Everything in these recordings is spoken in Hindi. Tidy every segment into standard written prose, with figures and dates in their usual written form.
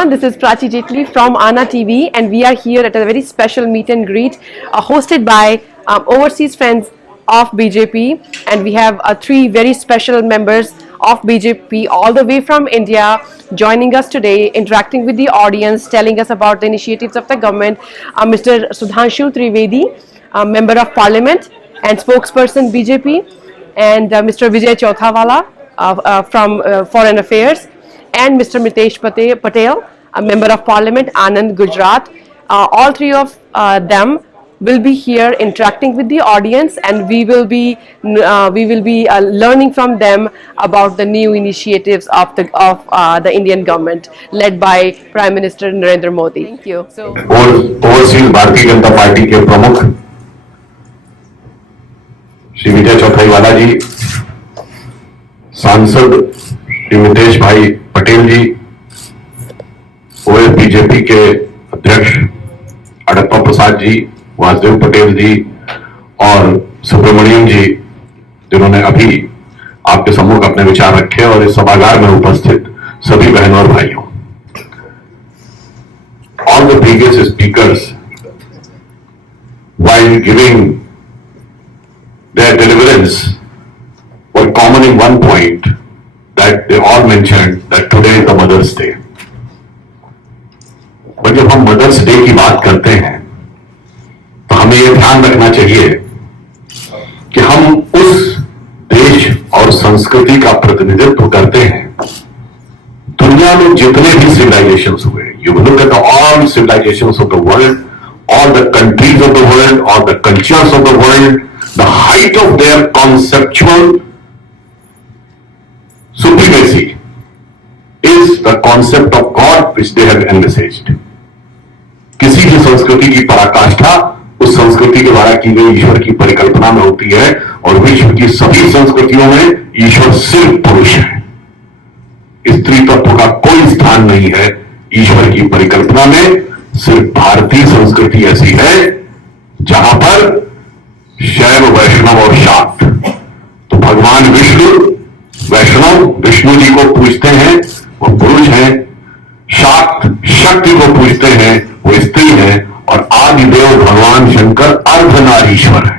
everyone, this is Prachi Jetli from Ana TV and we are here at a very special meet and greet hosted by overseas friends of BJP, and we have three very special members of BJP all the way from India joining us today, interacting with the audience, telling us about the initiatives of the government. Mr. Sudhanshu Trivedi, Member of Parliament and spokesperson BJP, and Mr. Vijay Chauthawala from Foreign Affairs, and Mr. Mitesh Patel, a Member of Parliament, Anand, Gujarat. All three of them will be here interacting with the audience, and we will be learning from them about the new initiatives of the Indian government led by Prime Minister Narendra Modi. Thank you. So, overseas Bharatiya Janata party के प्रमुख श्री विजय चौथाईवाला जी, सांसद श्री मितेश भाई पटेल जी, ओएस बीजेपी के अध्यक्ष अड़प्पा प्रसाद जी, वासुदेव पटेल जी और सुब्रमण्यम जी, जिन्होंने अभी आपके सम्मुख अपने विचार रखे, और इस सभागार में उपस्थित सभी बहनों और भाइयों, all the previous speakers, while giving their deliverance, were common in one point, that they all mentioned that today is the Mother's Day. पर जब हम मदर्स डे की बात करते हैं तो हमें यह ध्यान रखना चाहिए कि हम उस देश और संस्कृति का प्रतिनिधित्व करते हैं। दुनिया में जितने भी सिविलाइजेशंस हुए, you look at all civilizations of the world, all the countries of the world, all the cultures of the world, the height of their conceptual supremacy is the concept of God which they have envisaged. किसी भी संस्कृति की पराकाष्ठा उस संस्कृति के द्वारा की गई ईश्वर की परिकल्पना में होती है, और विश्व की सभी संस्कृतियों में ईश्वर सिर्फ पुरुष है। स्त्री तत्व का कोई स्थान नहीं है ईश्वर की परिकल्पना में। सिर्फ भारतीय संस्कृति ऐसी है जहां पर शैव, वैष्णव और शाक्त, तो भगवान विष्णु वैष्णव विष्णु जी को पूजते हैं, वो पुरुष हैं, शाक्त शक्ति को पूजते हैं, वो स्त्री है, और आदिदेव भगवान शंकर अर्धनारीश्वर है।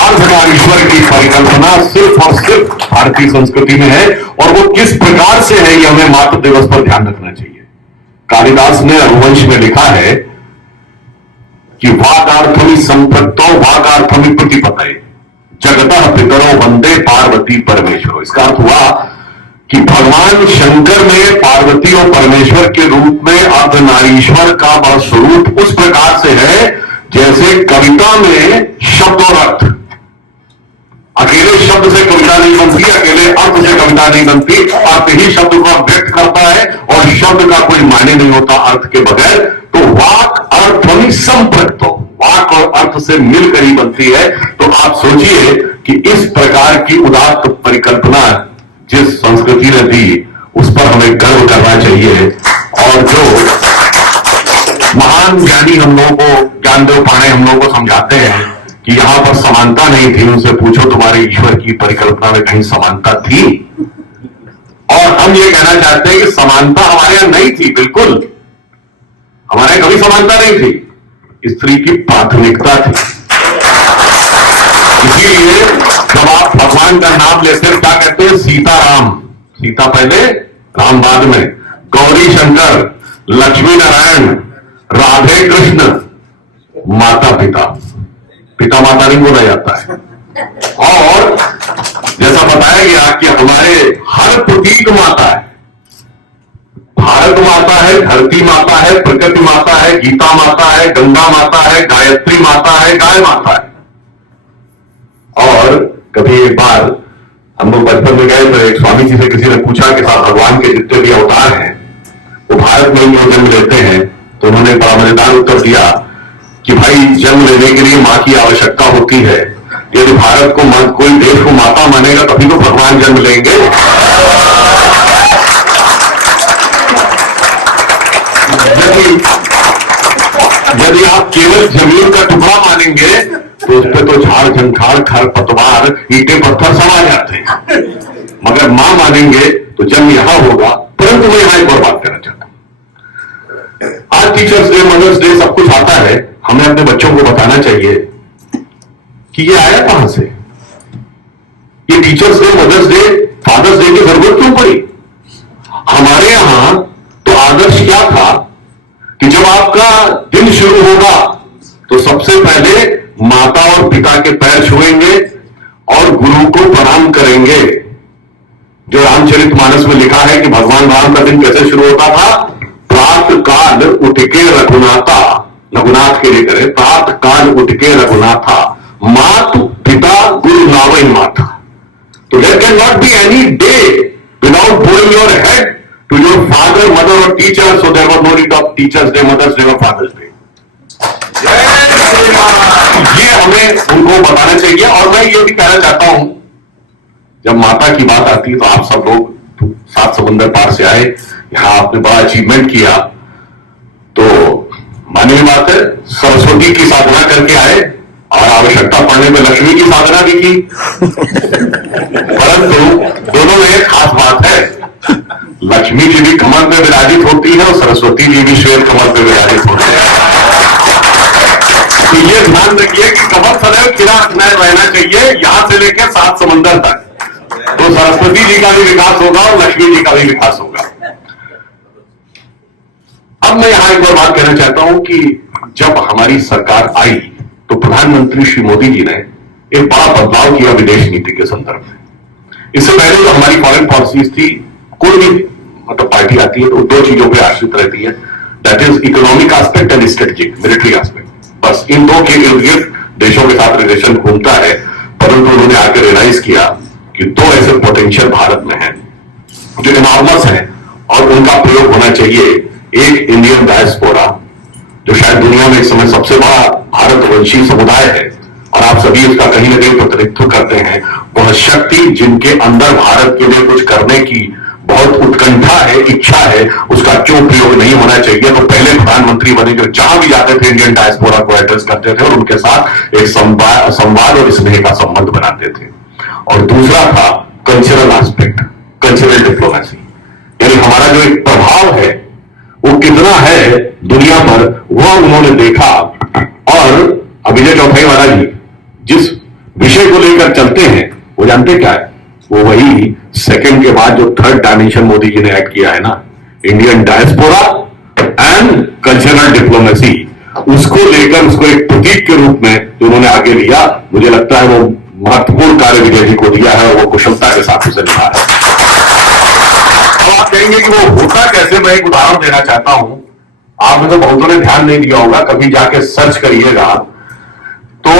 अर्धनारीश्वर की परिकल्पना सिर्फ और सिर्फ भारतीय संस्कृति में है, और वो किस प्रकार से है ये हमें मातृ दिवस पर ध्यान रखना चाहिए। कालिदास ने रघुवंश में लिखा है कि वागार्थमी संपृक्तो वागार्थमी प्रतिपतये जगतः पितरो वंदे पार्वती परमेश्वरो। इसका अर्थ हुआ कि भगवान शंकर ने पार्वती और परमेश्वर के रूप में अर्धनारीश्वर का वह स्वरूप उस प्रकार से है जैसे कविता में शब्द और अर्थ, अकेले शब्द से कविता नहीं बनती, अकेले अर्थ से कविता नहीं बनती, अर्थ ही शब्द को व्यक्त करता है और शब्द का कोई मायने नहीं होता अर्थ के बगैर। तो वाक अर्थ संपृक्त हो, वाक और अर्थ से मिलकर ही बनती है। तो आप सोचिए कि इस प्रकार की उदात्त परिकल्पना जिस संस्कृति ने दी उस पर हमें गर्व करना चाहिए। और जो महान ज्ञानी हम लोगों को, ज्ञानदेव पाणे हम लोगों को समझाते हैं कि यहां पर समानता नहीं थी, उनसे पूछो तुम्हारे ईश्वर की परिकल्पना में कहीं समानता थी? और हम ये कहना चाहते हैं कि समानता हमारे यहां नहीं थी, बिल्कुल हमारे यहां कभी समानता नहीं थी, स्त्री की प्राथमिकता थी। इसीलिए जब आप भगवान का नाम लेते हैं क्या कहते हैं? सीताराम, सीता पहले राम बाद में, गौरी शंकर, लक्ष्मी नारायण, राधे कृष्ण, माता पिता, पिता माता नहीं बोला जाता है। और जैसा बताया गया कि हमारे हर प्रतीक माता है, भारत माता है, धरती माता है, प्रकृति माता है, गीता माता है, गंगा माता है, गायत्री माता है, गाय माता है। और कभी एक बार हम लोग बचपन में गए तो एक स्वामी जी से किसी ने पूछा कि साहब भगवान के जितने भी अवतार हैं वो भारत में ही जन्म लेते हैं, तो उन्होंने बड़ा मजेदार उत्तर दिया कि भाई जन्म लेने के लिए मां की आवश्यकता होती है, यदि भारत को कोई देश को माता मानेगा तभी तो भगवान जन्म लेंगे। यदि आप केवल जमीन का टुकड़ा मानेंगे तो उस पर तो झाड़ झंखाड़ खर पतवार ईंटे पत्थर सब आ जाते हैं, मगर मां मानेंगे तो जन्म यहां होगा परंतु मैं यहां एक और बात कहना चाहता हूं। आज टीचर्स डे, मदर्स डे सब कुछ आता है, हमें अपने बच्चों को बताना चाहिए कि ये आया कहां से, ये teachers day, mothers day, fathers day की जरूरत क्यों पड़ी। हमारे यहां तो आदर्श क्या था कि जब आपका दिन शुरू होगा तो सबसे पहले माता और पिता के पैर छुएंगे और गुरु को प्रणाम करेंगे। जो रामचरितमानस में लिखा है कि भगवान राम का दिन कैसे शुरू होता था, प्रातः काल उठ के रघुनाथा, रघुनाथ के लिए करे, प्रातः काल उठ के रघुनाथा, मात पिता गुरु नावई माता। तो there can not be any day without bowing your head to your father, mother और teacher. So there was no need of teachers day, mothers day और फादर्स डे। ये हमें उनको बताना चाहिए। और मैं ये भी कहना चाहता हूं, जब माता की बात आती है तो आप सब लोग 7 समुंदर पार से आए, यहां आपने बड़ा अचीवमेंट किया, तो माननीय बात है, सरस्वती की साधना करके आए और आवश्यकता पड़ने में लक्ष्मी की साधना भी की। परंतु दोनों में एक खास बात है, लक्ष्मी जी भी कमर में विराजित होती है और सरस्वती जी भी श्वेत कमर में विराजित होती है। तो ये ध्यान रखिए कि कमर सदैव खिला रहना चाहिए, यहां से लेकर 7 समंदर तक। तो सरस्वती जी का भी विकास होगा और लक्ष्मी जी का भी विकास होगा। अब मैं यहां एक और बात कहना चाहता हूं कि जब हमारी सरकार आई तो प्रधानमंत्री श्री मोदी जी ने एक बड़ा बदलाव किया विदेश नीति के संदर्भ में। इससे पहले जो हमारी फॉरेन पॉलिसीज थी, कोई भी मतलब पार्टी आती है तो 2 चीजों पर आश्रित रहती है, that is economic aspect and strategic military aspect. बस इन 2 के इर्द गिर्द देशों के साथ रिलेशन घूमता है। परंतु उन्होंने आकर रियलाइज किया कि 2 ऐसे पोटेंशियल भारत में हैं जो इनॉर्मस हैं और उनका प्रयोग होना चाहिए। एक इंडियन डायस्पोरा, जो शायद दुनिया में इस समय सबसे बड़ा भारतवंशी समुदाय है और आप सभी इसका कहीं ना कहीं प्रतिनिधित्व करते हैं। वह शक्ति जिनके अंदर भारत के लिए कुछ करने की बहुत उत्कंठा है, इच्छा है, उसका क्यों प्रयोग नहीं होना चाहिए। तो पहले प्रधानमंत्री बने जो जहां भी जाते थे इंडियन डायस्पोरा को एड्रेस करते थे और उनके साथ एक संवाद और स्नेह का संबंध बनाते थे। और दूसरा था कल्चरल एस्पेक्ट, कल्चरल डिप्लोमेसी, यानी हमारा जो एक प्रभाव है वो कितना है दुनिया पर, वह उन्होंने देखा। और अभिजय चौथाई वाला जी जिस विषय को लेकर चलते हैं वो जानते क्या है, वो वही सेकंड के बाद जो 3rd डायमेंशन मोदी जी ने ऐड किया है ना, Indian diaspora and cultural diplomacy, उसको लेकर उसको एक प्रतीक के रूप में जो उन्होंने आगे लिया, मुझे लगता है वो महत्वपूर्ण कार्य विजय जी को दिया है और वो कुशलता के साथ उसे लिखा है। अब आप कहेंगे कि वो होता कैसे, मैं एक उदाहरण देना चाहता हूं। आपने तो बहुतों ने ध्यान नहीं दिया होगा, कभी जाके सर्च करिएगा तो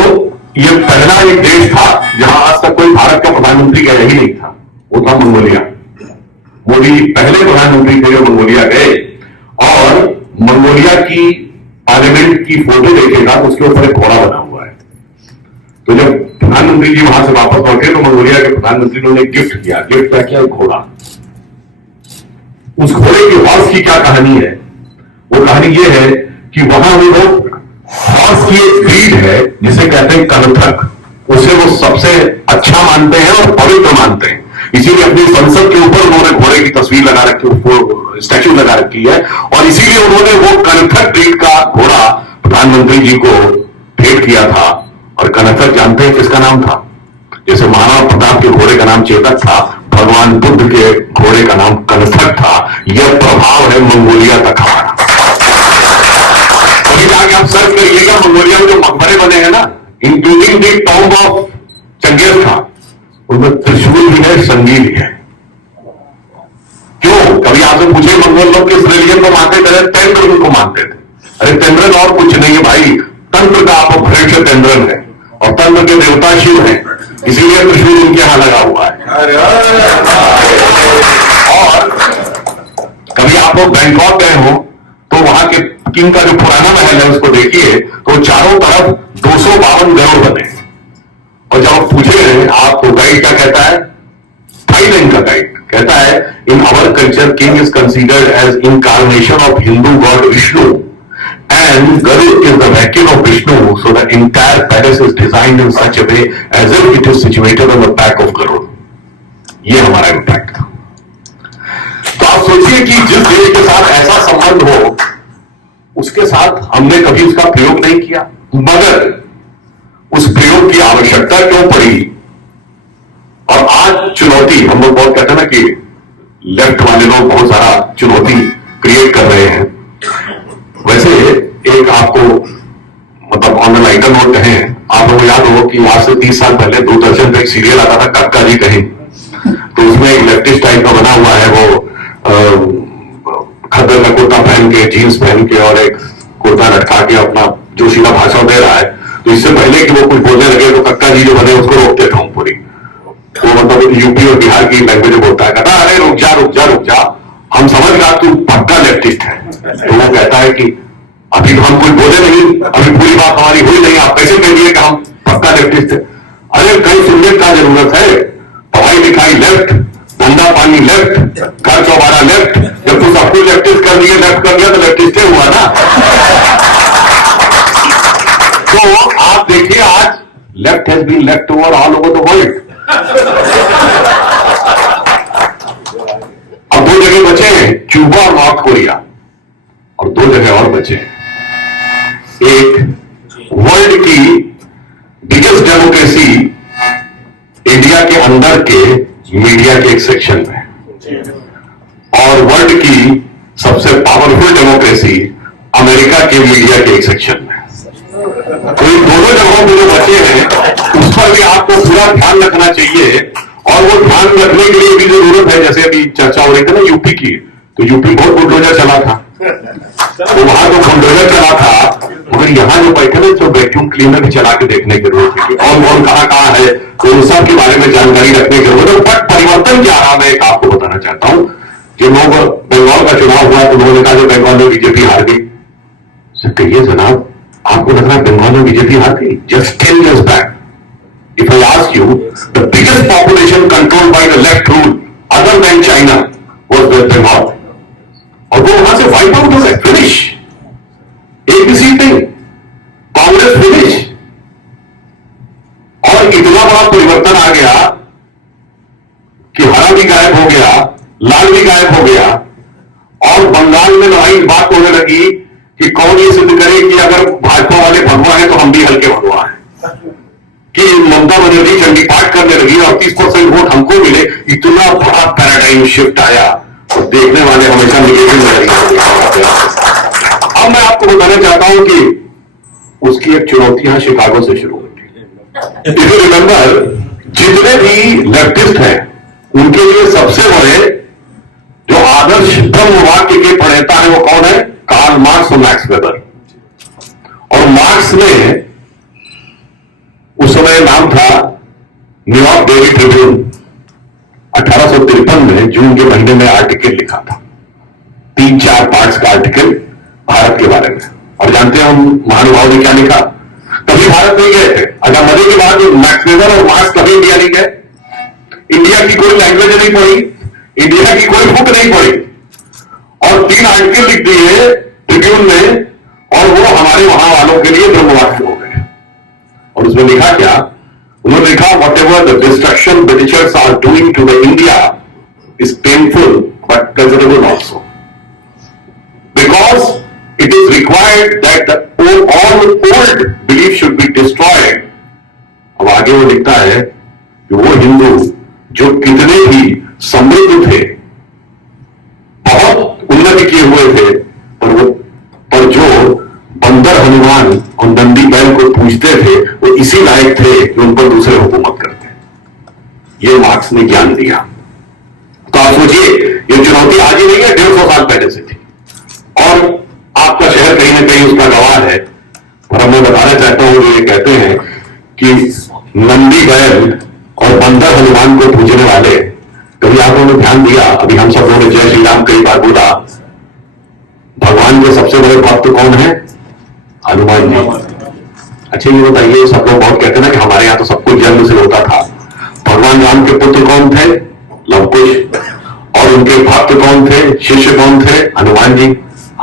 ये पहला एक देश था जहां आज तक कोई भारत का प्रधानमंत्री गया ही नहीं था, वो था मंगोलिया। मोदी जी पहले प्रधानमंत्री थे जो मंगोलिया गए और मंगोलिया की पार्लियामेंट की फोटो देखेगा तो उसके ऊपर एक घोड़ा बना हुआ है। तो जब प्रधानमंत्री जी वहां से वापस लौटे तो मंगोलिया के प्रधानमंत्री ने उन्हें गिफ्ट किया। गिफ्ट क्या किया? घोड़ा। उस घोड़े की हॉर्स की क्या कहानी है? वो कहानी ये है कि वहां वो लोग हॉर्स की एक ब्रीड है जिसे कहते हैं कनथक, उसे वो सबसे अच्छा मानते हैं और पवित्र मानते हैं। इसीलिए अपनी संसद के ऊपर उन्होंने घोड़े की तस्वीर लगा रखी, स्टैच्यू लगा रखी है और इसीलिए उन्होंने वो कनथक ब्रीड का घोड़ा प्रधानमंत्री जी को भेंट किया था। और कनथक जानते हैं किसका नाम था? जैसे महाराणा प्रताप के घोड़े का नाम चेतक था, भगवान बुद्ध के घोड़े का नाम कनथक था। यह प्रभाव है मंगोलिया तक हमारा। अभी जाके आप सर्च करिएगा, मंगोलिया में जो मकबरे बने हैं ना, including the tomb of Genghis Khan, उनमें त्रिशूल भी है, संगी भी है। क्यों? कभी आपसे पूछे मंगोल लोग किस रिलीजन को मानते थे? तेंद्र को मानते थे। अरे तेंद्रन और कुछ नहीं है भाई, तंत्र का अपभ्रंश तेंद्रन है और तंत्र के देवता शिव हैं, इसीलिए त्रिशूल उनके यहां लगा हुआ है। और कभी आप लोग बैंकॉक गए हो तो वहां के किंग का जो पुराना महल है उसको देखिए तो चारों तरफ 252 गरुड़ बने हैं। और जब आप पूछे आपको गाइड क्या कहता है, थाईलैंड का गाइड कहता है, in our culture king is considered as incarnation of Hindu god Vishnu and Garud is the vehicle of Vishnu, so the entire palace is designed in such a way as if it is situated on the back of Garud. ये हमारा इम्पैक्ट था। तो आप सोचिए सोचिए कि जिस देश के साथ ऐसा संबंध हो, उसके साथ हमने कभी उसका प्रयोग नहीं किया, मगर उस प्रयोग की आवश्यकता क्यों पड़ी? और आज चुनौती, हम लोग बहुत कहते हैं ना कि लेफ्ट वाले लोग बहुत सारा चुनौती क्रिएट कर रहे हैं। वैसे एक आपको मतलब ऑन द लाइटर नोट कहें, आप लोगों को याद हो कि आज से 30 साल पहले दूरदर्शन पे एक सीरियल आता था कक्का जी कहीं, तो उसमें एक लेफ्टिस्ट टाइप का बना हुआ है, वो खद्दर का कुर्ता पहन के, जीन्स पहन के और एक कुर्ता लटका के अपना जोशीला भाषण दे रहा है। तो इससे पहले कि वो कुछ बोलने लगे तो कक्का जी जो बने उसको रोकते थे पूरी, वो मतलब यूपी और बिहार की लैंग्वेज बोलता है, कहता अरे रुक जा रुक जा रुक जा, हम समझ गया तू पक्का लेफ्टिस्ट है। तो वो कहता है कि अभी तो हम कुछ बोले नहीं, अभी पूरी बात हमारी हुई नहीं, आप कैसे कह दिए कि हम पक्का लेफ्टिस्ट है? अरे कहीं सुनने का जरूरत है, पढ़ाई लिखाई लेफ्ट, धंधा पानी लेफ्ट, घर चौबारा लेफ्ट, जब तू सब कुछ लेफ्टिस्ट कर दिया, लेफ्ट कर दिया तो लेफ्टिस्ट हुआ ना। तो आप देखिए आज left has been left over all over the world. अब दो जगह बचे हैं, क्यूबा और नॉर्थ कोरिया, और दो जगह और बचे हैं। एक वर्ल्ड की बिगेस्ट डेमोक्रेसी इंडिया के अंदर के मीडिया के एक सेक्शन में, और वर्ल्ड की सबसे पावरफुल डेमोक्रेसी अमेरिका के मीडिया के एक सेक्शन में। तो इन दोनों जगहों पे जो बचे हैं उस पर भी आपको पूरा ध्यान रखना चाहिए, और वो ध्यान रखने के लिए भी जरूरत है। जैसे अभी चर्चा हो रही थी ना यूपी की, तो यूपी बहुत बुलडोजर चला था, तो वहां जो बुलडोजर चला था, मगर यहाँ जो बैठे थे तो वैक्यूम क्लीनर भी चला के देखने की जरूरत है कि कौन कौन कहाँ है, तो उन सब के बारे में जानकारी रखने की जरूरत है। बट परिवर्तन क्या रहा, मैं एक आपको बताना चाहता हूं कि लोग बंगाल का चुनाव हुआ तो उन्होंने कहा जो बंगाल में बीजेपी हार गई। सर कहिए जनाब, आपको लग रहा है बंगाल में बीजेपी हार गई? Just 10 years back, if I ask you, the biggest population controlled by the left rule other than China was West Bengal, और वो वहां से वाइप आउट हो गए, फिनिश, एक भी सीट नहीं, कांग्रेस फिनिश। और इतना बड़ा परिवर्तन आ गया कि हरा भी गायब हो गया, लाल भी गायब हो गया, और बंगाल में लड़ाई बात होने लगी कि कौन ये सिद्ध करे कि अगर भाजपा वाले भगवा है तो हम भी हल्के भगवा हैं, कि ममता बनर्जी चंडी पाठ करने लगी और 30% वोट हमको मिले। इतना बड़ा पैराडाइम शिफ्ट आया, और देखने वाले हमेशा निगेटिव नजरिए। अब मैं आपको बताना चाहता हूं कि उसकी एक चुनौती यहां शिकागो से शुरू होती है। इफ यू रिमेंबर, जितने भी लेफ्टिस्ट हैं उनके लिए सबसे बड़े जो आदर्श ब्रह्म वाक्य के प्रणेता है वो कौन है? कार्ल मार्क्स और मैक्स वेबर। और मार्क्स ने उस समय नाम था न्यूयॉर्क डेली ट्रिब्यून, 1853 में जून के महीने में आर्टिकल लिखा था, 3-4 पार्ट्स का आर्टिकल भारत के बारे में। और जानते हैं हम महानुभाव ने क्या लिखा? कभी भारत नहीं गए थे, आजादी के बाद मैक्स वेबर और मार्क्स कभी इंडिया नहीं गए, इंडिया की कोई लैंग्वेज नहीं पढ़ी, इंडिया की कोई बुक नहीं पढ़ी, और 3 आर्टिकल लिख दिए ट्रिब्यून में, और वो हमारे वहां वालों के लिए ब्रह्मवाक्य हो गए। और उसमें लिखा क्या? उन्होंने लिखा, whatever the destruction Britishers are doing to the India is painful but pleasurable also, because it is required that all old belief should be destroyed. अब आगे वो लिखता है कि वो हिंदू जो कितने भी समृद्ध थे, बहुत उन्नति किए हुए थे, पर जो बंदर हनुमान और नंदी बैल को पूजते थे वो इसी लायक थे कि उन पर दूसरे हुकूमत करते। ये मार्क्स ने ज्ञान दिया। तो आप सोचिए, ये चुनौती आज ही नहीं है, 150 साल पहले से थी, और आपका शहर कहीं ना कहीं उसका गवाह है। और मैं बताना चाहता हूं, ये कहते हैं कि नंदी बैल और बंदर हनुमान को पूजने वाले, कभी आप लोगों ने ध्यान दिया? अभी हम सब लोगों ने जय श्री राम कई बार बोला, भगवान के सबसे बड़े भक्त कौन है? हनुमान जी। अच्छा ये बताइए, सब लोग बहुत कहते हैं ना कि हमारे यहां तो सब कुछ जन्म से होता था। भगवान राम के पुत्र कौन थे? लवकुश। और उनके भक्त कौन थे, शिष्य कौन थे? हनुमान जी।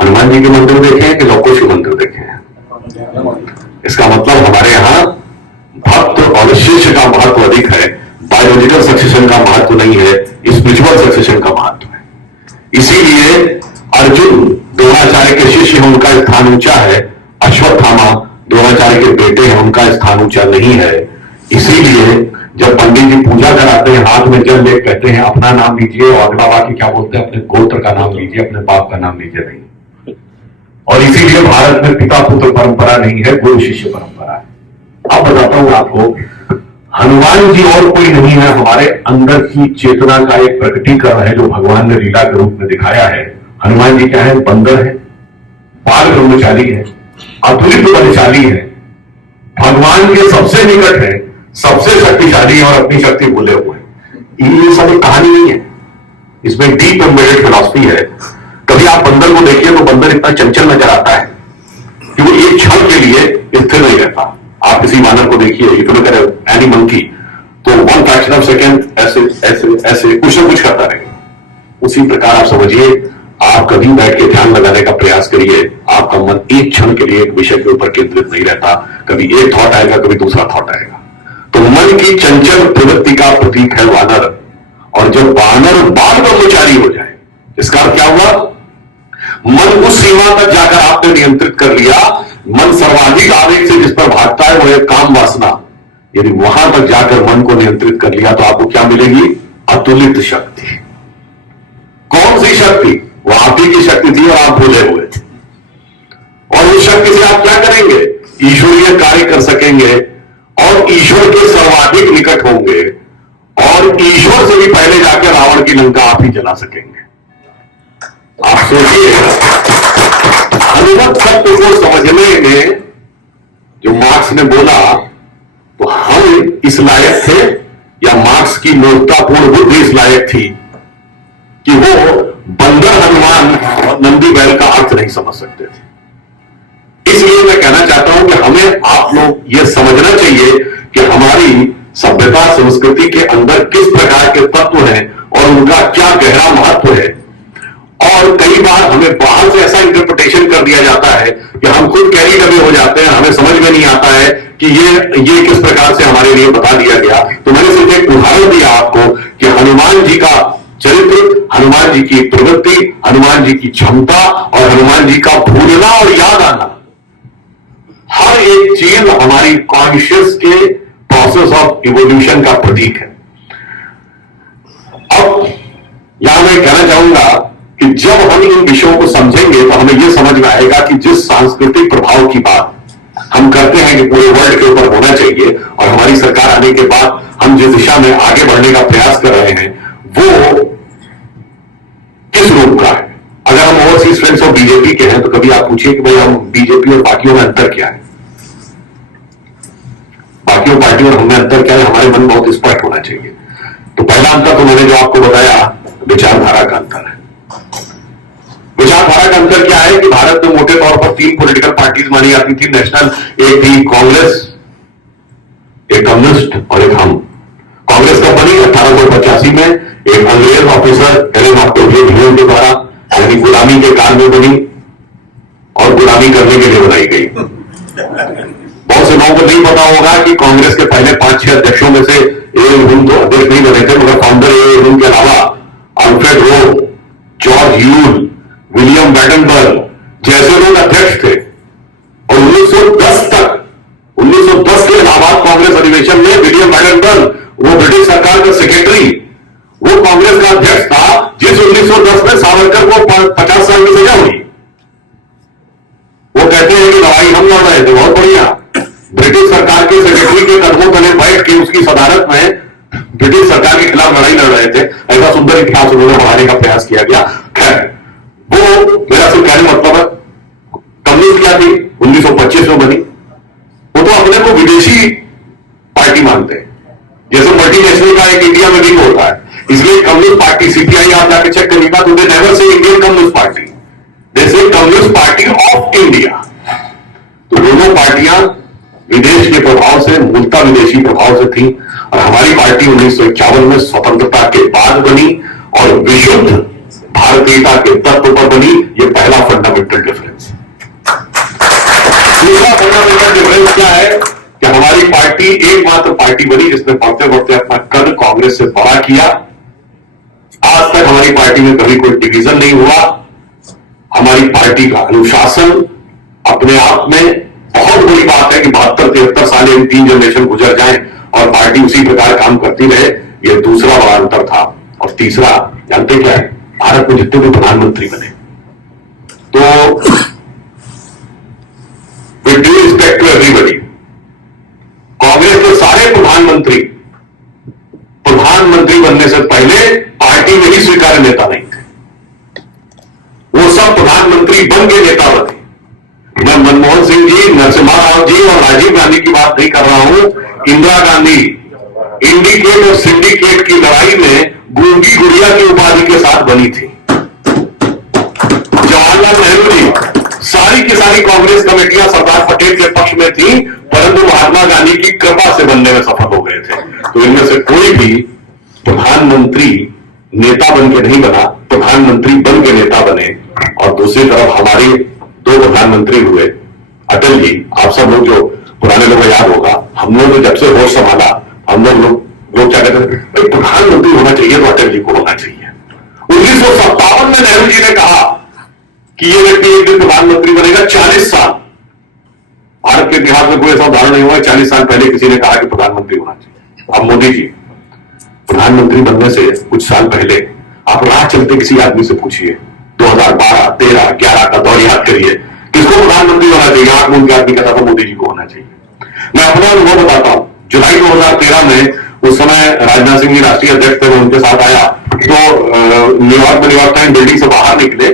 हनुमान जी के मंदिर देखे हैं कि लवकुश के मंदिर देखे हैं? इसका मतलब हमारे यहां भक्त और शिष्य का महत्व अधिक है, बायोलॉजिकल सक्सेशन का महत्व नहीं है, स्पिरिचुअल सक्सेशन का महत्व है। इसीलिए अर्जुन द्रोणाचार्य के शिष्य हैं, उनका स्थान ऊंचा है। अश्वत्थामा द्रोणाचार्य के बेटे हैं, उनका स्थान ऊंचा नहीं है। इसीलिए जब पंडित जी पूजा कराते हैं, हाथ में जल ले कहते हैं अपना नाम लीजिए, और अगला वाक्य क्या बोलते हैं, अपने गोत्र का नाम लीजिए, अपने बाप का नाम लीजिए नहीं। और इसीलिए भारत में पिता पुत्र परंपरा नहीं है, गुरु शिष्य परंपरा है। अब बताता हूं आपको, हनुमान जी और कोई नहीं है, हमारे अंदर की चेतना का एक प्रकटीकरण है जो भगवान ने लीला के रूप में दिखाया है। हनुमान जी क्या है? बंदर है, बाल ब्रह्मचारी है, अतुलित बलशाली है, भगवान के सबसे निकट है, सबसे शक्तिशाली है और अपनी शक्ति भूले हुए हैं। ये सब एक कहानी नहीं है, इसमें डीप एम्बेडेड फिलॉसफी है। कभी आप बंदर को देखिए तो बंदर इतना चंचल नजर आता है कि वो एक क्षण के लिए स्थिर नहीं रहता। आप किसी मानव को देखिए, ये तो कह रहे एनी मंकी, तो 1 फ्रैक्शन ऑफ सेकेंड ऐसे ऐसे ऐसे कुछ ना कुछ करता रहेगा। उसी प्रकार आप समझिए, आप कभी बैठ के ध्यान लगाने का प्रयास करिए, आपका मन एक क्षण के लिए एक विषय के ऊपर केंद्रित नहीं रहता। कभी एक थॉट आएगा, कभी दूसरा थॉट आएगा। तो मन की चंचल प्रवृत्ति का प्रतीक है वानर। और जब वानर बाल ब्रह्मचारी हो जाए, इसका अर्थ क्या हुआ? मन उस सीमा तक जाकर आपने नियंत्रित कर लिया। मन सर्वाधिक आवेग से जिस पर भागता है वो है काम वासना। यदि वहां तक जाकर मन को नियंत्रित कर लिया तो आपको क्या मिलेगी? अतुलित शक्ति। कौन सी शक्ति? वो आप ही की शक्ति थी और आप भूले हुए थे। और उस शक्ति से आप क्या करेंगे? ईश्वरीय कार्य कर सकेंगे और ईश्वर के सर्वाधिक निकट होंगे और ईश्वर से भी पहले जाकर रावण की लंका आप ही जला सकेंगे। आप सोचिए, अनुभव तत्व को समझने में जो मार्क्स ने बोला, तो हम इस लायक थे या मार्क्स की मूर्खतापूर्ण बुद्धि इस लायक थी कि वो बंदर हनुमान और नंदी बैल का अर्थ नहीं समझ सकते थे। इसलिए मैं कहना चाहता हूं कि हमें आप लोग ये समझना चाहिए कि हमारी सभ्यता संस्कृति के अंदर किस प्रकार के तत्व हैं और उनका क्या गहरा महत्व है। और कई बार हमें बाहर से ऐसा इंटरप्रिटेशन कर दिया जाता है कि हम खुद कैरी करने हो जाते हैं, हमें समझ में नहीं आता है कि ये किस प्रकार से हमारे लिए बता दिया गया। तो मैंने सिर्फ एक उदाहरण दिया आपको कि हनुमान जी का चरित्र, हनुमान जी की प्रवृत्ति, हनुमान जी की क्षमता और हनुमान जी का भूलना और याद आना, हर एक चीज हमारी कॉन्शियस के प्रोसेस ऑफ इवोल्यूशन का प्रतीक है। अब यहां मैं कहना चाहूंगा कि जब हम इन विषयों को समझेंगे तो हमें यह समझ में आएगा कि जिस सांस्कृतिक प्रभाव की बात हम करते हैं कि पूरे वर्ल्ड के ऊपर होना चाहिए, और हमारी सरकार आने के बाद हम जिस दिशा में आगे बढ़ने का प्रयास कर रहे हैं वो किस रूप का है। अगर हम ओवरसीज फ्रेंड्स ऑफ बीजेपी के हैं तो कभी आप पूछिए कि भाई हम बीजेपी और बाकियों में अंतर क्या है, बाकियों पार्टियों और हमें अंतर क्या है, हमारे मन बहुत स्पष्ट होना चाहिए। तो पहला अंतर तो मैंने जो आपको बताया, विचारधारा का अंतर है। विचारधारा का अंतर क्या है कि भारत में मोटे तौर पर 3 पॉलिटिकल पार्टीज मानी जाती थी नेशनल, एक थी कांग्रेस, एक कम्युनिस्ट और एक हम। कांग्रेस का बनी 1885 में एक अंग्रेज ऑफिसर एलन ऑक्टेविया ह्यूम के द्वारा, यानी गुलामी के काल में बनी और गुलामी करने के लिए बनाई गई। बहुत से लोगों को नहीं पता होगा कि कांग्रेस के पहले 5-6 अध्यक्षों में से एलन ह्यूम तो अध्यक्ष नहीं बने थे, मगर फाउंडर एलन ह्यूम के अलावा अल्फ्रेड रो, जॉर्ज ह्यूल, विलियम बैडनबर्ग जैसे लोग अध्यक्ष थे। और 1910 के इलाहाबाद कांग्रेस अधिवेशन में विलियम बैडनबर्ग, वो ब्रिटिश सरकार का सेक्रेटरी, वो कांग्रेस का अध्यक्ष था जिस 1910 में सावरकर को 50 साल की सजा हुई। वो कहते हैं कि लड़ाई हम लड़ रहे थे, बहुत बढ़िया। ब्रिटिश सरकार के सेक्रेटरी के कदमों तले बैठ के उसकी सदारत में ब्रिटिश सरकार के खिलाफ लड़ाई लड़ रहे थे। ऐसा सुंदर इतिहास उन्होंने बढ़ाने का प्रयास किया गया। खैर, वो मेरा सिर्फ कहने मतलब है, कम्युनिस्ट क्या थी, 1925 में बनी। वो तो अपने को विदेशी पार्टी मानते हैं, जैसे मल्टीनेशनल का एक इंडिया में विंग होता है। इसलिए कम्युनिस्ट पार्टी सीपीआई आप जाके चेक करिएगा तो they never say Indian communist party, they say communist party of India. तो दोनों पार्टियां विदेश के प्रभाव से, मूलतः विदेशी प्रभाव से थी। और हमारी पार्टी 1951 में स्वतंत्रता के बाद बनी और विशुद्ध भारतीयता के तत्व पर बनी। ये पहला फंडामेंटल डिफरेंस। दूसरा फंडामेंटल डिफरेंस क्या है कि हमारी पार्टी एकमात्र पार्टी बनी जिसने बढ़ते बढ़ते अपना कद कांग्रेस से बड़ा किया। आज तक हमारी पार्टी में कभी कोई डिवीजन नहीं हुआ। हमारी पार्टी का अनुशासन अपने आप में बहुत बड़ी बात है कि 72-73 साल इन 3 जनरेशन गुजर जाएं और पार्टी उसी प्रकार काम करती रहे, यह दूसरा बड़ा अंतर था। और तीसरा, जानते क्या है, भारत में जितने भी प्रधानमंत्री बने, तो with due respect to everybody, Congress के सारे प्रधानमंत्री बनने से पहले पार्टी में ही स्वीकार्य नेता नहीं थे। वो सब प्रधानमंत्री बन के नेता बने। मैं मनमोहन सिंह जी, नरसिम्हा राव जी और राजीव गांधी की बात नहीं कर रहा हूं। इंदिरा गांधी इंडिकेट और सिंडिकेट की लड़ाई में गूंगी गुड़िया की उपाधि के साथ बनी थी। जवाहरलाल नेहरू जी, सारी की सारी कांग्रेस कमेटियां सरदार पटेल के पक्ष में थी, परंतु महात्मा गांधी की कृपा से बनने में सफल हो गए थे। तो इनमें से कोई भी प्रधानमंत्री नेता बन के नहीं बना, प्रधानमंत्री बन के नेता बने। और दूसरी तरफ हमारे 2 प्रधानमंत्री हुए, अटल जी। आप सब लोग जो पुराने लोगों को याद होगा, हम लोग जब से होश संभाला, हम लोग क्या कहते थे, प्रधानमंत्री होना चाहिए तो अटल जी को होना चाहिए। 1957 में नेहरू जी ने कहा कि ये व्यक्ति एक दिन प्रधानमंत्री बनेगा। 40 साल भारत के इतिहास में कोई ऐसा उदाहरण नहीं हुआ, 40 साल पहले किसी ने कहा कि प्रधानमंत्री होना चाहिए। अब मोदी जी प्रधानमंत्री बनने से कुछ साल पहले आप राह चलते किसी आदमी से पूछिए, 2012, 13, 11 का दौर याद करिए, किसको प्रधानमंत्री होना चाहिए? आंख मूंद के आदमी कहता था मोदी जी को होना चाहिए। मैं अपना अनुभव बताता हूं। जुलाई 2013 में, उस समय राजनाथ सिंह जी राष्ट्रीय अध्यक्ष थे, मैं उनके साथ आया तो न्यूयॉर्क टाइम बिल्डिंग से बाहर निकले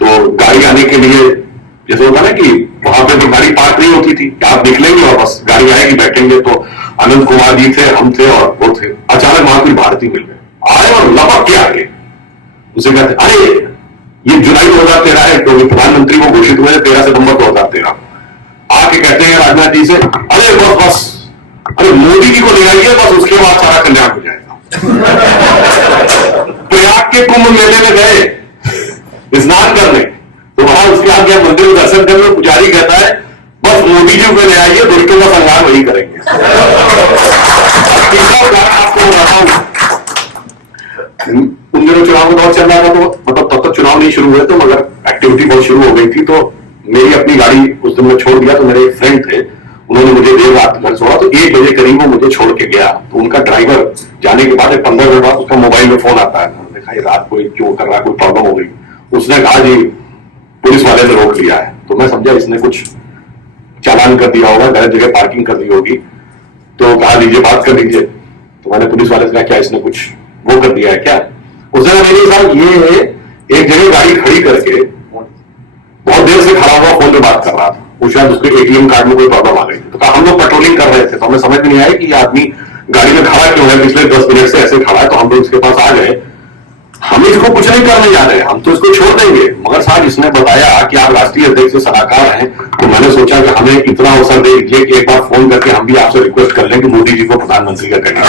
तो गाड़ी आने के लिए, जैसे होता ना कि वहां पे तो गाड़ी पार्क नहीं होती थी, आप निकलेंगे और बस गाड़ी आएगी, बैठेंगे। तो अनंत कुमार जी थे, हम थे और वो थे। अचानक वहां कोई भारतीय मिल गए, आए और लपक के आगे उसे कहते, अरे ये जुलाई 2013 है, क्योंकि प्रधानमंत्री वो घोषित हुए 13 सितंबर 2013। आके कहते हैं राजनाथ जी से, अरे बस अरे मोदी जी को ले आइए, बस उसके बाद सारा कल्याण हो जाएगा। प्रयाग के कुंभ मेले में गए स्नान करने, तो वहां उसके आगे मंदिर में दर्शन करने, पुजारी कहता है बस मोदी जी को ले आइए, दुष्टों का संहार वही करेंगे। आपको बताऊं, उन दिनों चुनाव का दौर चल रहा था, तो मतलब तब तक चुनाव नहीं शुरू हुए थे, मगर एक्टिविटी बहुत शुरू हो गई थी। तो मेरी अपनी गाड़ी उस दिन में छोड़ दिया, तो मेरे एक फ्रेंड थे, उन्होंने मुझे देर रात घर छोड़ा, तो 1 बजे करीब वो मुझे छोड़ के गया। तो उनका ड्राइवर जाने के बाद 15 मिनट बाद उसका मोबाइल में फोन आता है। मैंने देखा ये रात कोई क्यों कर रहा है, कोई प्रॉब्लम हो गई। उसने कहा जी पुलिस वाले ने रोक लिया है। तो मैं समझा इसने कुछ चालान कर दिया होगा, गलत जगह पार्किंग कर दी होगी। तो कहा लीजिए बात कर लीजिए। तो मैंने पुलिस वाले से कहा क्या इसने कुछ वो कर दिया है क्या? उसने कहा मेरे साथ ये एक जगह गाड़ी खड़ी करके बहुत देर से खड़ा हुआ फोन पे बात कर रहा था, वो शायद उसके एटीएम कार्ड में कोई प्रॉब्लम आ गई। तो कहा हम लोग पेट्रोलिंग कर रहे थे, तो हमें समझ में नहीं आया कि ये आदमी गाड़ी में खड़ा क्यों है, पिछले 10 मिनट से ऐसे खड़ा है। तो हम लोग इसके पास आ गए, हम इसको कुछ नहीं करने जा रहे, हम तो इसको छोड़ देंगे, मगर साहब इसने बताया कि आप राष्ट्रीय अध्यक्ष से सलाहकार हैं। तो मैंने सोचा कि हमें इतना अवसर दे दीजिए कि एक बार फोन करके हम भी आपसे रिक्वेस्ट कर लें कि मोदी जी को प्रधानमंत्री का करना।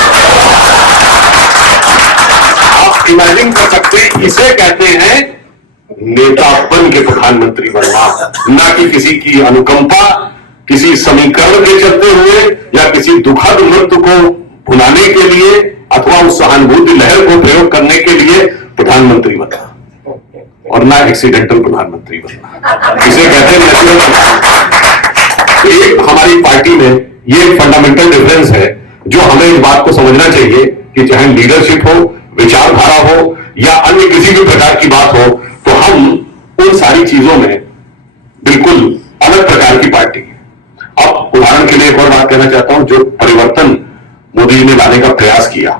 आप इमेजिन कर सकते हैं, इसे कहते हैं नेतापन के प्रधानमंत्री बनना, ना कि किसी की अनुकंपा, किसी समीकरण के चलते हुए या किसी दुखद मृत्यु को भुलाने के लिए अथवा उस सहानुभूति लहर को प्रयोग करने के लिए प्रधानमंत्री बनना, और ना एक्सीडेंटल प्रधानमंत्री बनना, इसे कहते हैं नेचुरल प्रधानमंत्री। एक हमारी पार्टी में ये फंडामेंटल डिफरेंस है जो हमें इस बात को समझना चाहिए कि चाहे लीडरशिप हो, विचारधारा हो या अन्य किसी भी प्रकार की बात हो, तो हम उन सारी चीजों में बिल्कुल अलग प्रकार की पार्टी। अब उदाहरण के लिए एक और बात कहना चाहता हूं, जो परिवर्तन मोदी जी ने लाने का प्रयास किया,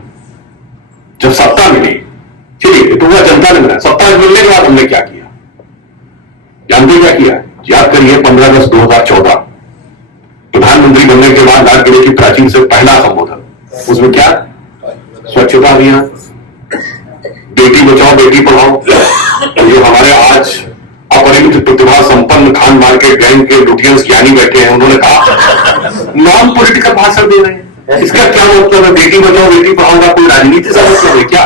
जब सत्ता मिली, चलिए तो वह जनता ने मिला, सत्ता मिलने के बाद हमने क्या किया जानते क्या किया? याद करिए 15/10/2014 प्रधानमंत्री बनने के बाद लाल किले की प्राचीर से पहला संबोधन, उसमें क्या? स्वच्छता अभियान, बेटी बचाओ बेटी पढ़ाओ। ये हमारे आज अपरिमित प्रतिभा संपन्न खान मार्केट गैंग के लुटियंस ज्ञानी बैठे हैं, उन्होंने कहा नॉन पॉलिटिकल भाषण दे रहे हैं, इसका क्या मतलब है? बेटी बचाओ बेटी पढ़ाओ का कोई राजनीति से मतलब है क्या?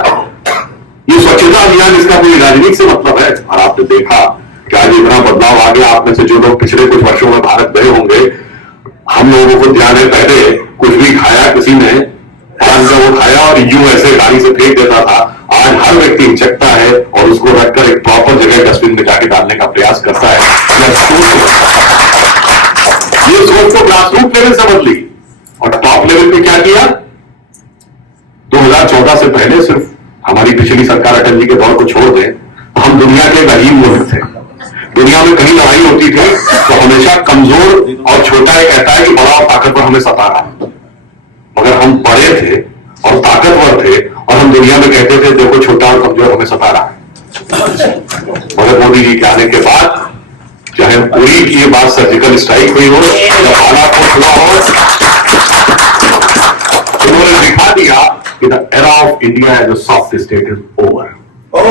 ये स्वच्छता अभियान इसका कोई राजनीति से मतलब है? और आपने देखा कि आज इतना बदलाव आ गया। आप में से जो लोग पिछले कुछ वर्षों में भारत गए होंगे, हम लोगों को ध्यान है, पहले कुछ भी खाया किसी ने, वो खाया और यूं ऐसे गाड़ी से फेंक देता था। आज सामान हर व्यक्ति हिचकता है और उसको रखकर एक प्रॉपर जगह डस्टबिन में जाके डालने का प्रयास करता है। ये सोच को ग्रासरूट लेवल से बदली और टॉप लेवल पे क्या किया? 2014 से पहले सिर्फ हमारी पिछली सरकार अटल जी के दौर को छोड़ दें तो हम दुनिया के गरीब मुल्क थे। दुनिया में कहीं लड़ाई होती थी तो हमेशा कमजोर और छोटा ये कहता है कि बड़ा और ताकतवर हमें सता रहा है, मगर हम बड़े थे और ताकतवर थे और हम दुनिया में कहते थे देखो छोटा और कमजोर हमें सता रहा है। मगर मोदी जी के आने के बाद चाहे पूरी की ये बात सर्जिकल स्ट्राइक हुई हो या बालाकोट हुआ हो, उन्होंने दिखा दिया कि the era of India as a soft state is over. और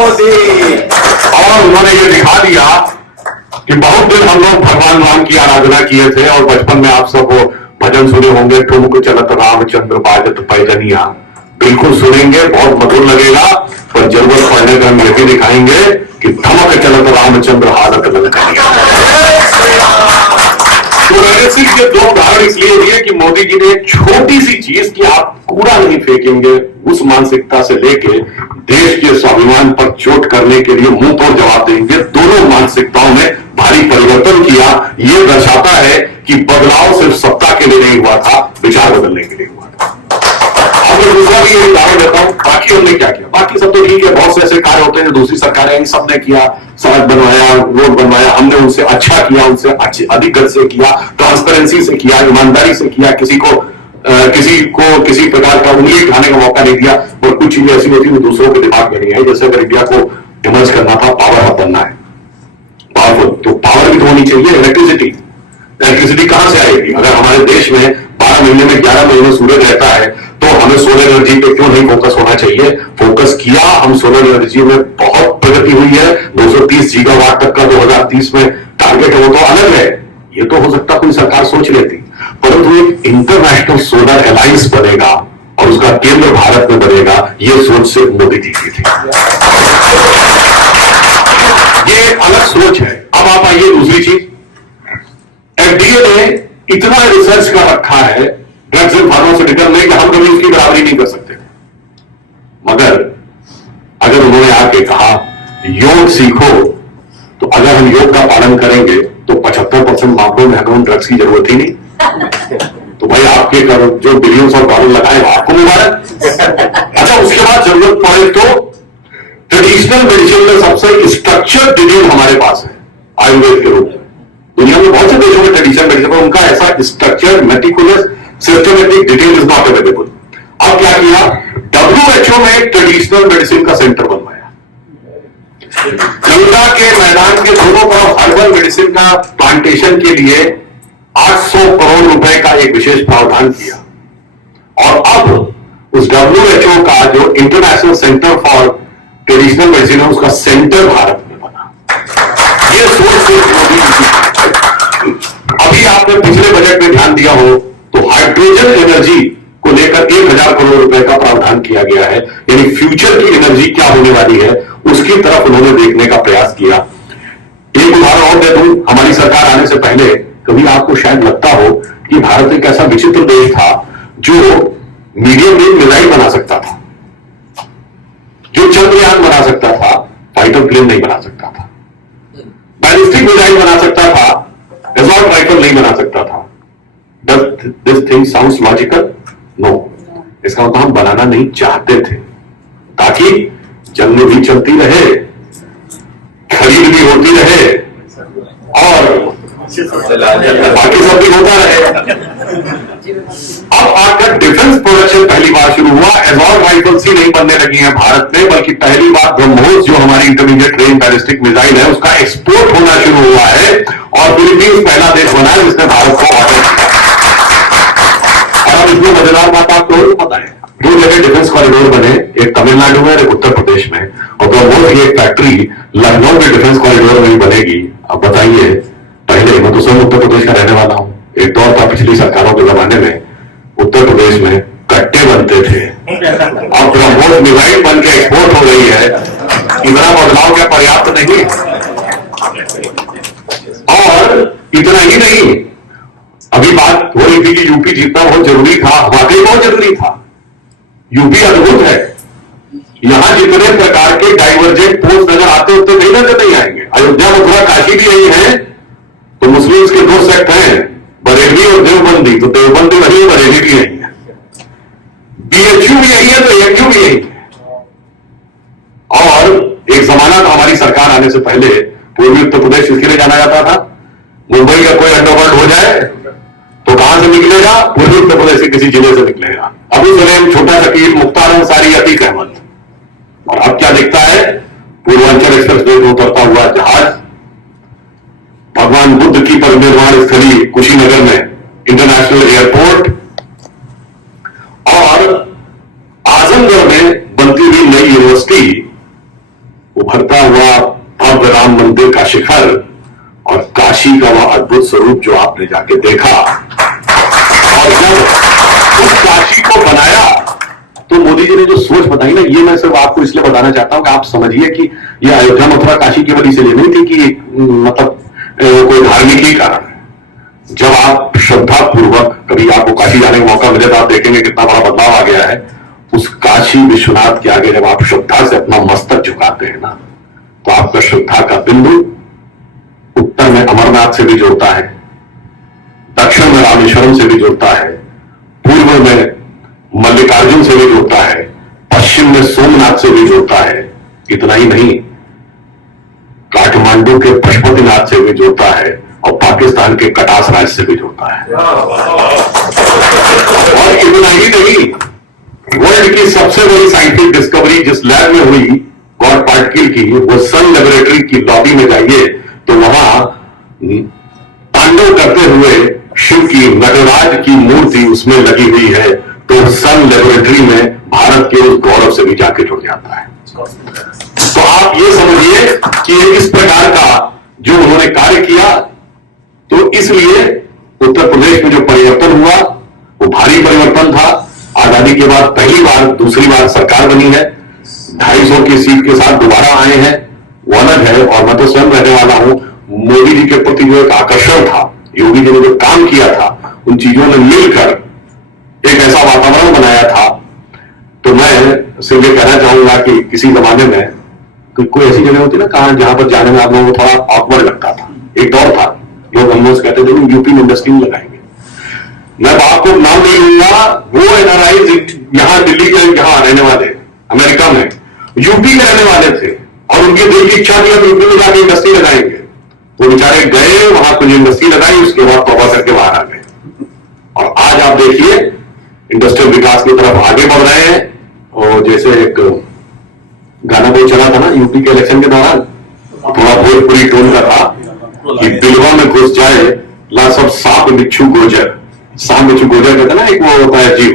उन्होंने ये दिखा दिया कि बहुत दिन हम लोग भगवान राम की आराधना किए थे और बचपन में आप सब वो भजन सुने होंगे, ठुमक चलत रामचंद्र बाजत पैजनिया, बिल्कुल सुनेंगे, बहुत मधुर लगेगा, पर जरूरत पड़ने पर हम ये भी दिखाएंगे कि धमक चलत रामचंद्र हालत ललकनिया। तो मैंने सिर्फ ये दो उदाहरण इसलिए दिए कि मोदी जी ने एक छोटी सी चीज कि आप कूड़ा नहीं फेंकेंगे, उस मानसिकता से लेके देश के स्वाभिमान पर चोट करने के लिए मुंह तोड़ जवाब देंगे, दोनों मानसिकताओं में भारी परिवर्तन किया। ये दर्शाता है कि बदलाव सिर्फ सत्ता के लिए नहीं हुआ था, विचार बदलने के लिए हुआ था। अब मैं दूसरा भी एक उदाहरण देता हूं, बाकी हमने क्या किया? बाकी सब तो ठीक है, बहुत से ऐसे कार्य होते हैं जो दूसरी सरकारें इन सब ने किया, सड़क बनवाया, रोड बनवाया, हमने उनसे अच्छा किया, उनसे अच्छे अधिक गति से किया, ट्रांसपेरेंसी से किया, ईमानदारी से किया, किसी को किसी प्रकार का उंगली उठाने का मौका नहीं दिया। और कुछ चीजें ऐसी होती है जो दूसरों के दिमाग में नहीं आई, जैसे अगर इंडिया को इमर्ज करना था, पावर हब बनना है, पावरफुल, तो पावर भी तो होनी चाहिए। इलेक्ट्रिसिटी कहां से आएगी? अगर हमारे देश में 12 महीने में 11 महीने सूरज रहता है तो हमें सोलर एनर्जी पे क्यों नहीं फोकस होना चाहिए? फोकस किया, हम सोलर एनर्जी में बहुत प्रगति हुई है। 230 गीगावाट तक का 2030 में टारगेट है, वो तो अलग है, ये तो हो सकता कोई सरकार सोच लेती, परंतु एक इंटरनेशनल सोलर अलायंस बनेगा और उसका केंद्र भारत में बनेगा, ये सोच से मोदी जी की थी। ये अलग सोच है। अब आप आइए दूसरी चीज, एफडीए ने इतना रिसर्च कर रखा है ड्रग्स एंड फार्मास्यूटिकल में कि हम कभी उसकी बराबरी नहीं कर सकते, मगर अगर उन्होंने आके कहा योग सीखो, तो अगर हम योग का पालन करेंगे तो 75% मामलों में हमें ड्रग्स की जरूरत ही नहीं। तो भाई आपके जो बिलियंस ऑफ डॉलर लगाए आपको मुबारक। अच्छा, उसके बाद जरूरत पड़े तो ट्रेडिशनल मेडिसिन में सबसे स्ट्रक्चर्ड डिटेल हमारे पास है आयुर्वेद के रूप में। दुनिया में बहुत से देशों में ट्रेडिशनल मेडिसिन में उनका ऐसा structured meticulous systematic detail is not available. अब क्या किया? WHO में ट्रेडिशनल मेडिसिन का सेंटर बनवाया, गंगा के मैदान के दोनों तरफ हर्बल मेडिसिन का प्लांटेशन के लिए 800 करोड़ रुपए का एक विशेष प्रावधान किया, और अब उस WHO का जो international centre for traditional medicine है, उसका सेंटर भारत में बना। ये सोच अभी आपने पिछले बजट में ध्यान दिया हो तो हाइड्रोजन एनर्जी को लेकर 1000 करोड़ रुपए का प्रावधान किया गया है, यानी फ्यूचर की एनर्जी क्या होने वाली है उसकी तरफ उन्होंने देखने का प्रयास किया। एक उदाहरण और दे दूं, हमारी सरकार आने से पहले कभी आपको शायद लगता हो कि भारत एक ऐसा विचित्र देश था जो मीडियम रेंज मिसाइल बना सकता था, जो चंद्रयान बना सकता था, फाइटर प्लेन नहीं बना सकता था, बैलिस्टिक मिसाइल बना सकता था, एसॉल्ट राइफल नहीं बना सकता था। Does this thing sounds logical? No. इसका मतलब हम बनाना नहीं चाहते थे ताकि जंग भी चलती रहे, खरीद भी होती रहे और बाकी सब भी होता रहे। अब आकर डिफेंस प्रोडक्शन पहली बार शुरू हुआ। एसॉल्ट राइफल्स ही नहीं बनने लगी हैं भारत में, बल्कि पहली बार ब्रह्मोस जो हमारी इंटरमीडिएट रेंज बैलिस्टिक मिसाइल है उसका एक्सपोर्ट होना शुरू हुआ है, और फिलीपींस पहला देश बना है जिसने भारत को ऑर्डर किया। और इसमें मजेदार बात आपको पता है, 2 जगह डिफेंस कॉरिडोर बने, एक तमिलनाडु में और एक उत्तर प्रदेश में, और ब्रह्मोस की एक फैक्ट्री लखनऊ के डिफेंस कॉरिडोर में ही बनेगी। अब बताइए, पहले मैं तो सब उत्तर प्रदेश का रहने वाला हूं, एक दौर था पिछली सरकारों के जमाने में उत्तर प्रदेश में कट्टे बनते थे, अब ब्रह्मोस मिसाइल बन के एक्सपोर्ट हो रही है। इतना बदलाव क्या पर्याप्त नहीं? और इतना ही नहीं, अभी बात हो रही थी कि यूपी जीतना बहुत जरूरी था, वाकई बहुत जरूरी था। यूपी अद्भुत है, यहां जितने प्रकार के डाइवर्जेंट पोस्ट नजर आते होते नहीं नजर नहीं आएंगे। अयोध्या मथुरा काशी भी यही है, तो मुस्लिम्स के 2 सेक्ट हैं, बरेली और देवबंदी, तो देवबंदी वही है, बरेली भी यही है, बीएचयू भी यही है, तो एएचयू भी यही है। और एक जमाना था हमारी सरकार आने से पहले पूर्वी उत्तर प्रदेश इसके लिए जाना जाता था, मुंबई का कोई अंडरवर्ल्ड हो जाए तो कहां से निकलेगा, पूर्वी उत्तर प्रदेश के किसी जिले से निकलेगा। अबू सलेम, छोटा शकील, मुख्तार अंसारी, अतीक अहमद। और अब क्या दिखता है, पूर्वांचल एक्सप्रेस वे में उतरता हुआ जहाज, भगवान बुद्ध की परिनिर्वाण स्थली कुशीनगर में इंटरनेशनल एयरपोर्ट, और आजमगढ़ में बनती हुई नई यूनिवर्सिटी, उभरता हुआ भव्य राम मंदिर का शिखर, और काशी का वह अद्भुत स्वरूप जो आपने जाके देखा। और जब उस काशी को बनाया तो मोदी जी ने जो सोच बताई ना, ये मैं सिर्फ आपको इसलिए बताना चाहता हूं कि आप समझिए कि यह अयोध्या मथुरा काशी की वजह से नहीं थी कि मतलब कोई धार्मिक ही कारण है। जब आप श्रद्धा पूर्वक, कभी आपको काशी जाने का मौका मिले तो आप देखेंगे कितना बड़ा बदलाव आ गया है। उस काशी विश्वनाथ के आगे जब आप श्रद्धा से अपना मस्तक झुकाते हैं ना, तो आपका श्रद्धा का बिंदु उत्तर में अमरनाथ से भी जुड़ता है, दक्षिण में रामेश्वरम से भी जुड़ता है, पूर्व में मल्लिकार्जुन से भी जुड़ता है, पश्चिम में सोमनाथ से भी जुड़ता है। इतना ही नहीं, काठमांडू के पशुपतिनाथ से भी जुड़ता है, और पाकिस्तान के कटास राज्य से भी जुड़ता है। और इतना ही नहीं, वर्ल्ड की सबसे बड़ी साइंटिफिक डिस्कवरी जिस लैब में हुई गॉड पार्टिकल की, वो सन लेबोरेटरी की लॉबी में जाइए तो वहां तांडव करते हुए शिव की नटराज की मूर्ति उसमें लगी हुई है। तो सन लेबोरेटरी में भारत के उस गौरव से भी जाके जुड़ जाता है। तो आप ये समझिए कि इस प्रकार का जो उन्होंने कार्य किया, तो इसलिए उत्तर प्रदेश में जो परिवर्तन हुआ वो भारी परिवर्तन था। आजादी के बाद पहली बार, दूसरी बार सरकार बनी है, 250 की सीट के साथ दोबारा आए हैं, वो अलग है। और मैं तो स्वयं रहने वाला हूं, मोदी जी के प्रति जो एक आकर्षण था, योगी जी ने जो काम किया था, उन चीजों ने मिलकर एक ऐसा वातावरण बनाया था। तो मैं सिर्फ ये कहना चाहूंगा कि किसी जमाने में कोई ऐसी जगह होती ना कहां जहां पर जाने में आप लोगों को थोड़ा ऑकवर्ड लगता था, एक दौर था, लोग हम लोग कहते थे यूपी में इंडस्ट्री लगाएंगे। मैं आपको नाम नहीं लूंगा, वो एनआरआई यहां दिल्ली के यहां रहने वाले, अमेरिका में यूपी में रहने वाले थे, और उनके दिल की इच्छा थी यूपी में जाकर इंडस्ट्री लगाएंगे। वो बेचारे गए, वहां कुछ इंडस्ट्री लगाई, उसके बाद तौबा करके बाहर आ गए। और आज आप देखिए इंडस्ट्रियल विकास की तरफ आगे बढ़ रहे हैं। और जैसे एक गाना कोई चला था ना यूपी के इलेक्शन के दौरान, थोड़ा भोजपुरी टोन का था कि बिलवा में घुस जाए ला सब सांप बिच्छू गोजर। सांप बिच्छू गोजर कहते ना, एक वो होता है जीव,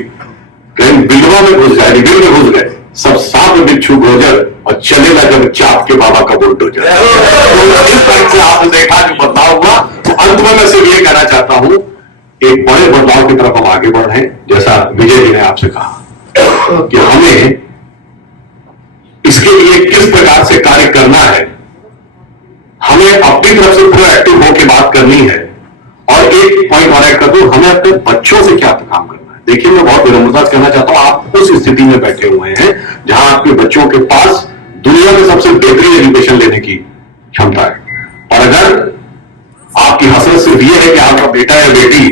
कहीं बिलवा में घुस जाए, दिल में घुस गए सब सांप बिच्छू गोजर, और चलेगा जब चाप के बाबा का बुलडोजर। तो इस तरह से आपने देखा जो बदलाव हुआ। तो अंत में मैं सिर्फ ये कहना चाहता हूं, एक बड़े बदलाव की तरफ हम आगे बढ़ रहे हैं। जैसा विजय जी ने आपसे कहा कि हमें इसके लिए किस प्रकार से कार्य करना है, हमें अपनी तरफ से प्रोएक्टिव होकर बात करनी है। और एक पॉइंट और ऐड कर दूं, हमें अपने बच्चों से क्या काम करना है। देखिए, मैं बहुत विनम्रता से कहना चाहता हूं, आप उस स्थिति में बैठे हुए हैं जहां आपके बच्चों के पास दुनिया में सबसे बेहतरीन एजुकेशन लेने की क्षमता है। और अगर आपकी हसरत सिर्फ ये है कि आपका बेटा या बेटी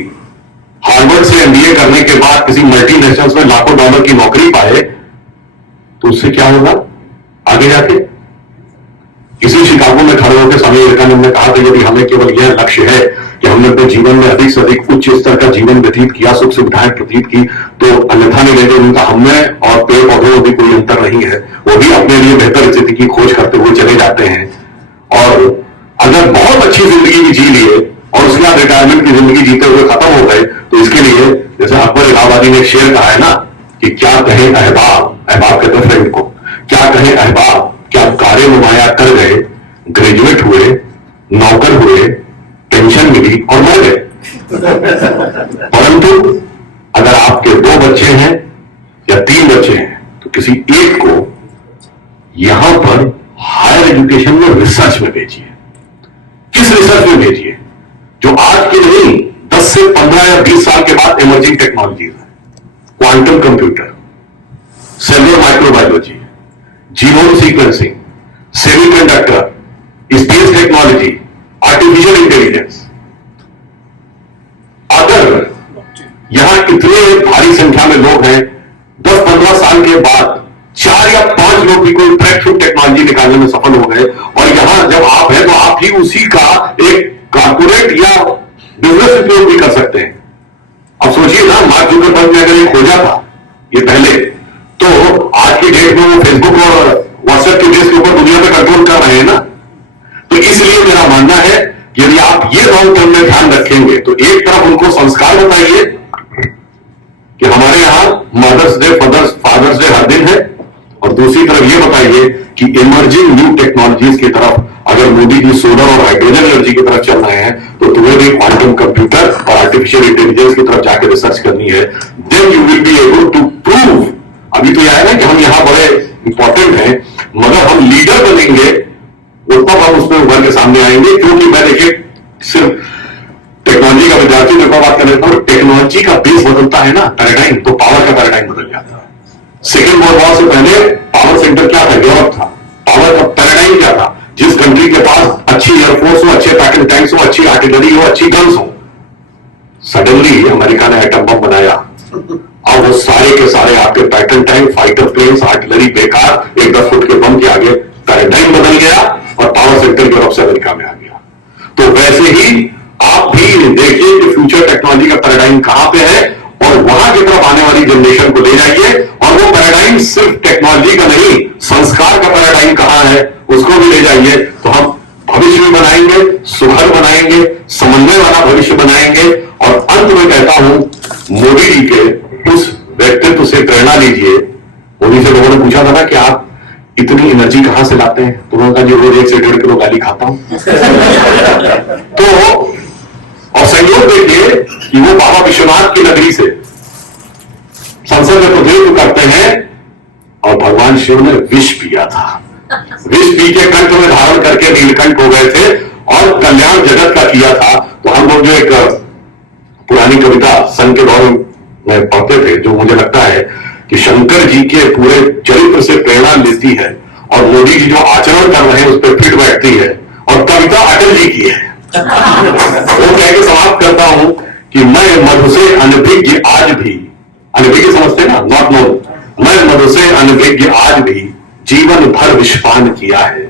हार्वर्ड से एमबीए करने के बाद किसी मल्टीनेशनल्स में लाखों डॉलर की नौकरी पाए, तो उससे क्या होगा आगे जाके। इसी शिकागो में खड़े होकर स्वामी विवेकानंद ने कहा था, यदि हमें केवल यह लक्ष्य है कि हमने अपने जीवन में अधिक से अधिक उच्च स्तर का जीवन व्यतीत किया, सुख सुविधाएं व्यतीत की, तो अन्यथा नहीं लेंगे। उनका हमें और पेड़ पौधों में भी कोई अंतर नहीं है, वो भी अपने लिए बेहतर स्थिति की खोज करते हुए चले जाते हैं। और अगर बहुत अच्छी जिंदगी भी जी लिए और उसके बाद रिटायरमेंट की जिंदगी जीते हुए खत्म हो गए, तो इसके लिए जैसे अकबर इलाहाबादी ने एक शेर कहा है ना कि क्या कहे अहबाब, अहबाब कहते हैं फ्रेंड को, क्या कहे अहबाब, क्या कार्य नुमाया कर गए, ग्रेजुएट हुए, नौकर हुए, पेंशन मिली और मर गए। परंतु अगर आपके 2 बच्चे हैं या 3 बच्चे हैं, तो किसी एक को यहां पर हायर एजुकेशन में रिसर्च में भेजिए। किस रिसर्च में भेजिए? जो आज के नहीं 10 से 15 या 20 साल के बाद इमर्जिंग टेक्नोलॉजी है, quantum computer, cellular microbiology, genome sequencing, semiconductor, space technology, artificial intelligence. अगर यहां इतने भारी संख्या में लोग हैं, 10-15 साल के बाद 4 या 5 लोग भी कोई ब्रेक थ्रू टेक्नोलॉजी निकालने में सफल हो गए, और यहां जब आप हैं तो आप भी उसी का एक कॉर्पोरेट या बिजनेस उपयोग भी कर सकते हैं। अब सोचिए ना, मार्क जुकरबर्ग ने अगर ये खोजा था ये पहले, तो आज की डेट में वो फेसबुक और व्हाट्सएप के बेस के ऊपर दुनिया पे कंट्रोल कर रहे हैं ना। तो इसलिए मेरा मानना है कि यदि आप ये लॉन्ग टर्म में ध्यान रखेंगे तो एक तरफ उनको संस्कार बताइए कि हमारे यहां मदर्स डे, फादर्स डे हर दिन है, और दूसरी तरफ ये बताइए कि इमर्जिंग न्यू टेक्नोलॉजीज की तरफ अगर मोदी जी सोलर और हाइड्रोजन एनर्जी की तरफ चल रहे हैं, तो तुम्हें भी क्वांटम कंप्यूटर और आर्टिफिशियल इंटेलिजेंस की तरफ जाकर रिसर्च करनी है। Then you will be able to prove. अभी तो यह है ना कि हम यहां बड़े इंपॉर्टेंट हैं, मगर हम लीडर बनेंगे तब हम उसमें उभर के सामने आएंगे। क्योंकि मैं देखिए सिर्फ टेक्नोलॉजी का विद्यार्थी देखो बात कर लेता हूं, टेक्नोलॉजी का बेस बदलता है ना, पैराडाइम, तो पावर का पैराडाइम बदल जाता है। सेकेंड वर्ल्ड वॉर से पहले पावर सेंटर क्या था? यूरोप था। पावर का पैराडाइम क्या था? जिस कंट्री के पास अच्छी एयरफोर्स हो, अच्छे पैट्रोल टैंक्स हो, अच्छी आर्टिलरी हो, अच्छी गन्स हो। सडनली अमेरिका ने एटम बम बनाया, अब वो सारे के सारे आपके petrol tank, fighter planes, artillery बेकार, एक 10 फुट के बम के आगे पैराडाइम बदल गया और पावर सेक्टर यूरोप से अमेरिका में आ गया। तो वैसे ही आप भी देखिए कि फ्यूचर टेक्नोलॉजी का पैराडाइम कहां पे है, और वहां की तरफ आने वाली जनरेशन को ले जाइए। और वो पैराडाइम सिर्फ टेक्नोलॉजी का नहीं, संस्कार का पैराडाइम कहां है उसको भी ले जाइए। तो हम भविष्य भी बनाएंगे, सुघड़ बनाएंगे, समन्वय वाला भविष्य बनाएंगे। और अंत में कहता हूं, मोदी जी के उस व्यक्तित्व से प्रेरणा लीजिए। मोदी से लोगों ने पूछा था ना कि आप इतनी एनर्जी कहां से लाते हैं, तो उन्होंने कहा जी रोज 1 से 1.5 किलो गाली खाता हूं। तो और संयोग देखिए कि वो बाबा विश्वनाथ की नगरी से संसद में प्रतिनिधित्व करते हैं, और भगवान शिव ने विष पिया था। विष पी के कंठ में धारण करके नीलकंठ हो गए थे और कल्याण जगत का किया था। तो हम लोग जो एक पुरानी कविता संघ के दौर में पढ़ते थे, जो मुझे लगता है कि शंकर जी के पूरे चरित्र से प्रेरणा लेती है, और मोदी जी जो आचरण कर रहे हैं उस पर फिट बैठती है, और कविता अटल जी की है। वो कह के समाप्त करता हूं कि मैं मधु से अनभिज्ञ आज भी, अनभिज्ञ समझते ना, नॉट नो, मैं मधु से अनभिज्ञ आज भी जीवन भर विषपान किया है,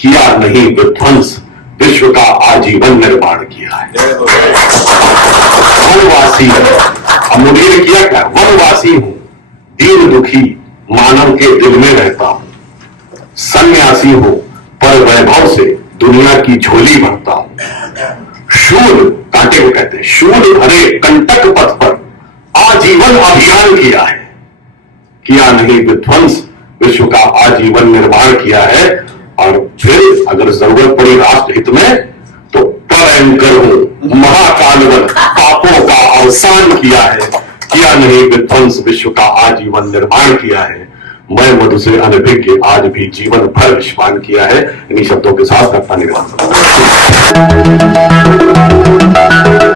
किया नहीं विध्वंस, विश्व का आजीवन निर्माण किया है। वनवासी, अब मोदी ने किया क्या? वनवासी हूं, दीन दुखी मानव के दिल में रहता हूं, सन्यासी हूं, पर वैभव से दुनिया की झोली भरता हूं। शूल, कांटे को कहते हैं, शूल भरे कंटक पथ पर आजीवन अभियान किया है, किया नहीं विध्वंस, विश्व का आजीवन निर्माण किया है। और फिर अगर जरूरत पड़ी राष्ट्र हित में तो भयंकर हूं, महाकालवन, पापों का अवसान किया है, किया नहीं विध्वंस, विश्व का आजीवन निर्माण किया है। मैं मधु से अनभिज्ञ आज भी जीवन भर विषपान किया है। इन्हीं शब्दों के साथ अपना निर्माण